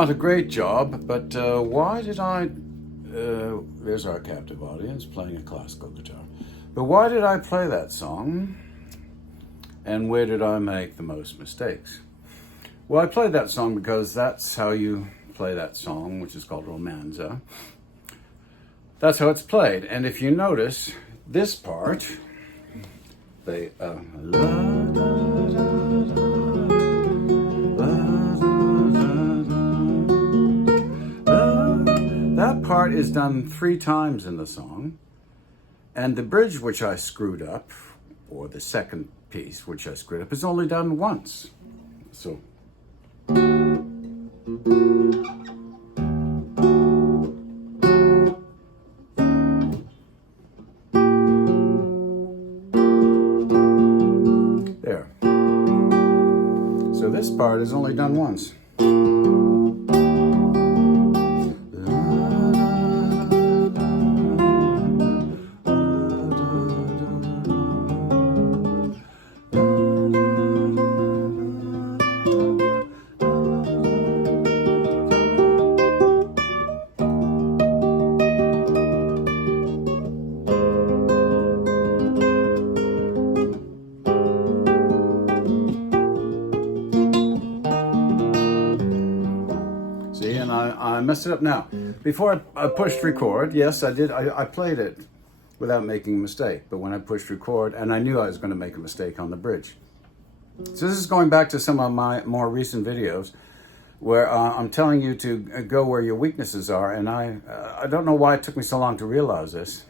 Not a great job, but why did I... there's our captive audience playing a classical guitar. But why did I play that song? And where did I make the most mistakes? Well, I played that song because that's how you play that song, which is called Romanza. That's how it's played. And if you notice, this part, they... that part is done 3 times in the song. And the bridge, which I screwed up, or the second piece, which I screwed up, is only done once. So... there. So this part is only done once. See, and I messed it up now. Before I pushed record, yes, I did. I played it without making a mistake. But when I pushed record, and I knew I was going to make a mistake on the bridge. So this is going back to some of my more recent videos where I'm telling you to go where your weaknesses are. And I don't know why it took me so long to realize this.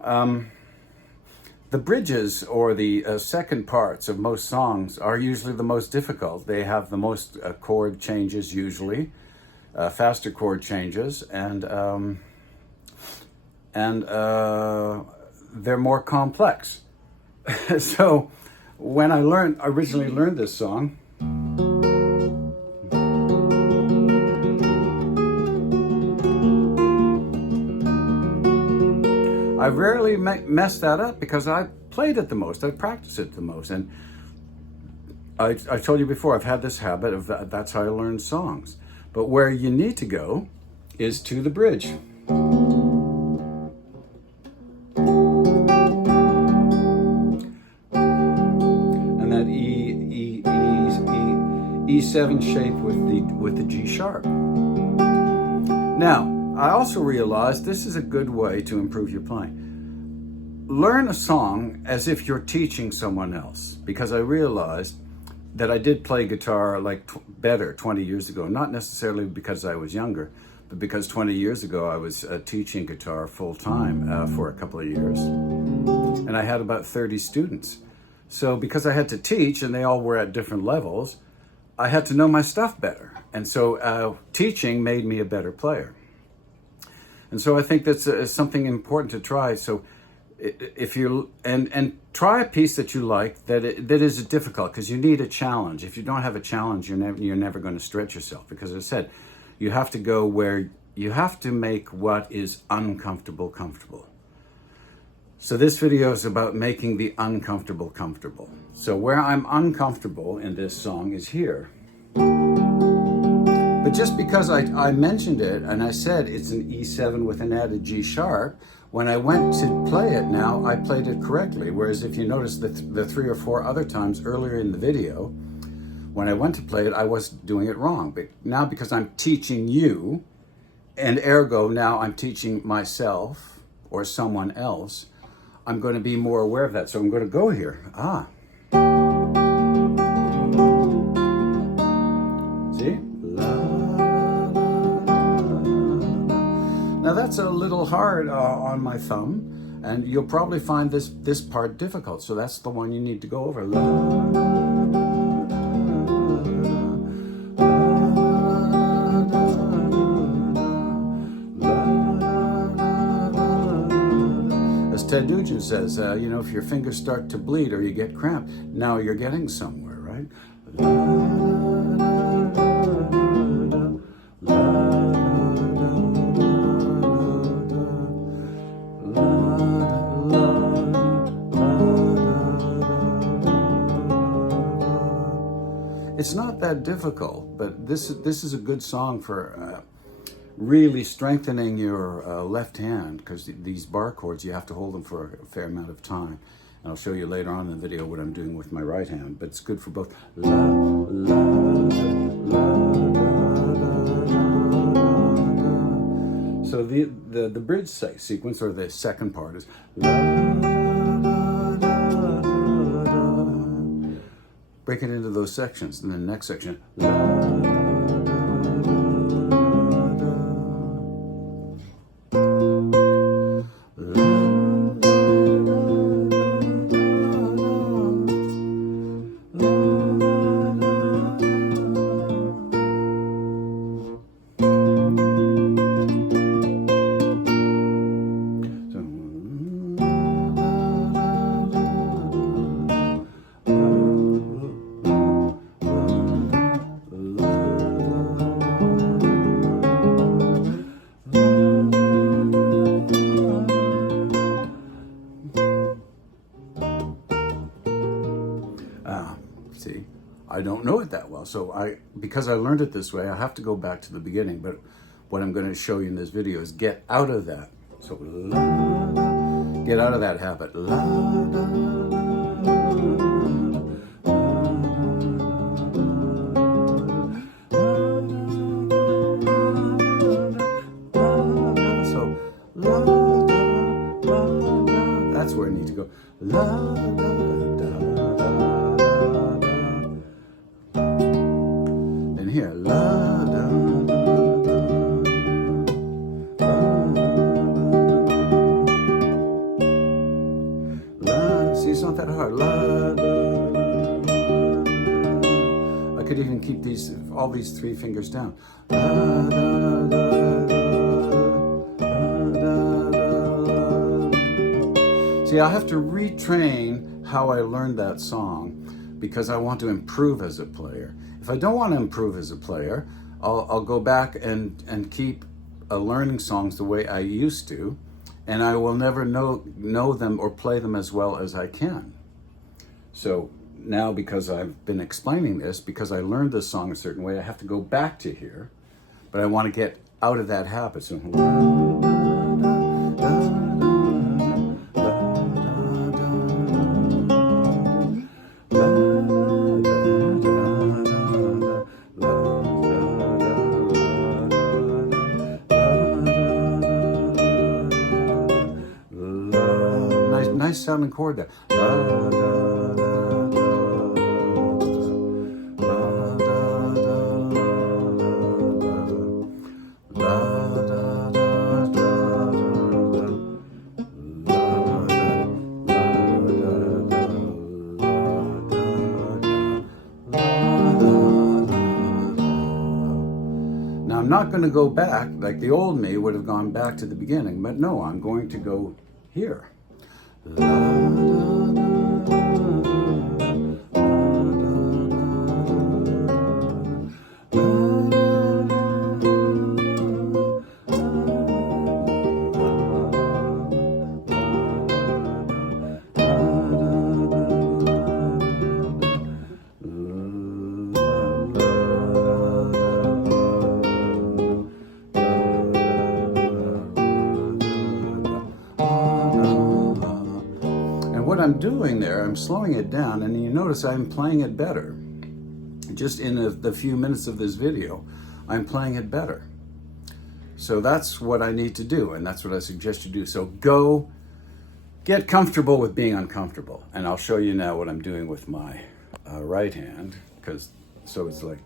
The bridges or the second parts of most songs are usually the most difficult. They have the most chord changes usually, faster chord changes, and they're more complex. So when I originally learned this song, I rarely messed that up because I played it the most, I practiced it the most. And I told you before, I've had this habit of that's how I learn songs. But where you need to go is to the bridge. And that E7 shape with the G sharp. Now, I also realized this is a good way to improve your playing. Learn a song as if you're teaching someone else, because I realized that I did play guitar better 20 years ago, not necessarily because I was younger, but because 20 years ago I was teaching guitar full-time for a couple of years, and I had about 30 students. So because I had to teach, and they all were at different levels, I had to know my stuff better, and so teaching made me a better player. And so I think that's something important to try. So if you and try a piece that you like that is difficult, because you need a challenge. If you don't have a challenge, you're never going to stretch yourself, because as I said, you have to go where you have to make what is uncomfortable comfortable. So this video is about making the uncomfortable comfortable. So where I'm uncomfortable in this song is here. But just because I mentioned it and I said it's an E7 with an added G sharp, when I went to play it now, I played it correctly. Whereas if you notice the 3 or 4 other times earlier in the video, when I went to play it, I was doing it wrong. But now because I'm teaching you, and ergo now I'm teaching myself or someone else, I'm going to be more aware of that. So I'm going to go here. See? Now that's a little hard on my thumb, and you'll probably find this part difficult. So that's the one you need to go over. As Ted Nugent says, you know, if your fingers start to bleed or you get cramped, now you're getting somewhere, right? It's not that difficult, but this is a good song for really strengthening your left hand, because these bar chords, you have to hold them for a fair amount of time. And I'll show you later on in the video what I'm doing with my right hand, but it's good for both. La, la, la, so the bridge sequence, or the second part, is la, la, la, la. Break it into those sections, and then the next section, la, see, I don't know it that well. So because I learned it this way, I have to go back to the beginning. But what I'm going to show you in this video is get out of that. So la, get out of that habit. La, la, so la, la, la, that's where I need to go. La, la, here, la, da, la, see, it's not that hard. La, da, I could even keep all these three fingers down. La, da, da, da, see, I'll have to retrain how I learned that song, because I want to improve as a player. If I don't want to improve as a player, I'll go back and keep learning songs the way I used to, and I will never know them or play them as well as I can. So now, because I've been explaining this, because I learned this song a certain way, I have to go back to here, but I want to get out of that habit. So nice sounding chord there. Now I'm not going to go back like the old me would have gone back to the beginning, but no, I'm going to go here. What I'm doing there, I'm slowing it down, and you notice I'm playing it better. Just in the few minutes of this video, I'm playing it better. So that's what I need to do, and that's what I suggest you do. So go get comfortable with being uncomfortable, and I'll show you now what I'm doing with my right hand, so it's like.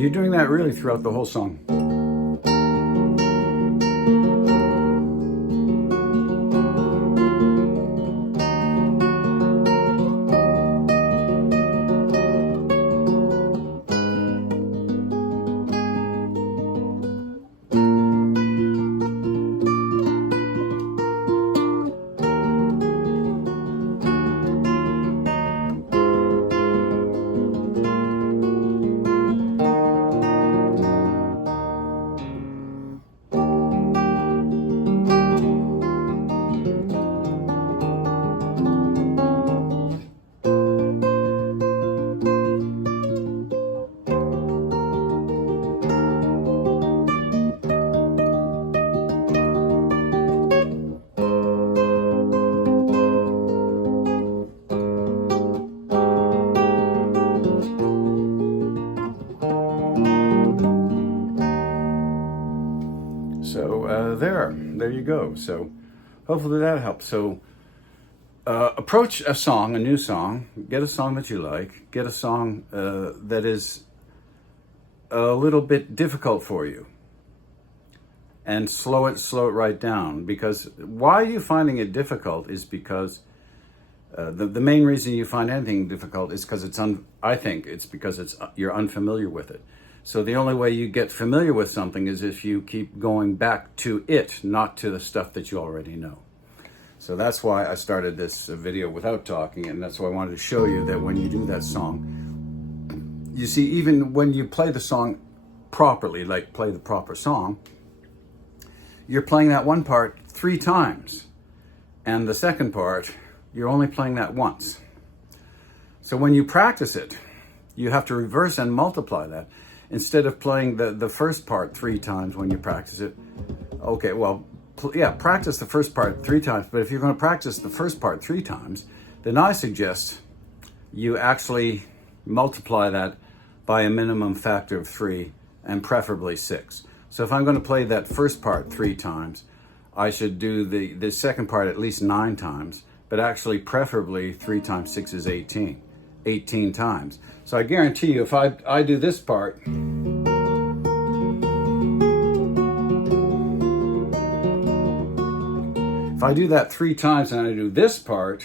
You're doing that really throughout the whole song. there you go. So hopefully that helps. So approach a song, a new song, get a song that you like, get a song that is a little bit difficult for you, and slow it right down. Because why you're finding it difficult is because the main reason you find anything difficult is because I think it's because you're unfamiliar with it. So the only way you get familiar with something is if you keep going back to it, not to the stuff that you already know. So that's why I started this video without talking, and that's why I wanted to show you that when you do that song, you see, even when you play the song properly, like play the proper song, you're playing that one part 3 times, and the second part, you're only playing that once. So when you practice it, you have to reverse and multiply that. Instead of playing the first part 3 times when you practice it, okay, well, practice the first part 3 times, but if you're going to practice the first part 3 times, then I suggest you actually multiply that by a minimum factor of 3 and preferably 6. So if I'm going to play that first part 3 times, I should do the second part at least 9 times, but actually preferably 3 times 6 is 18. 18 times. So I guarantee you, if I do this part, if I do that 3 times and I do this part,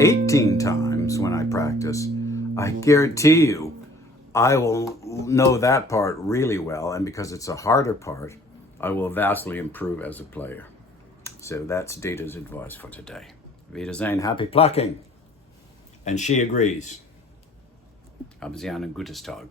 "18 times when I practice, I guarantee you I will know that part really well, and because it's a harder part, I will vastly improve as a player." So that's Dita's advice for today. Wiedersehen, happy plucking. And she agrees. Haben Sie einen gutes Tag.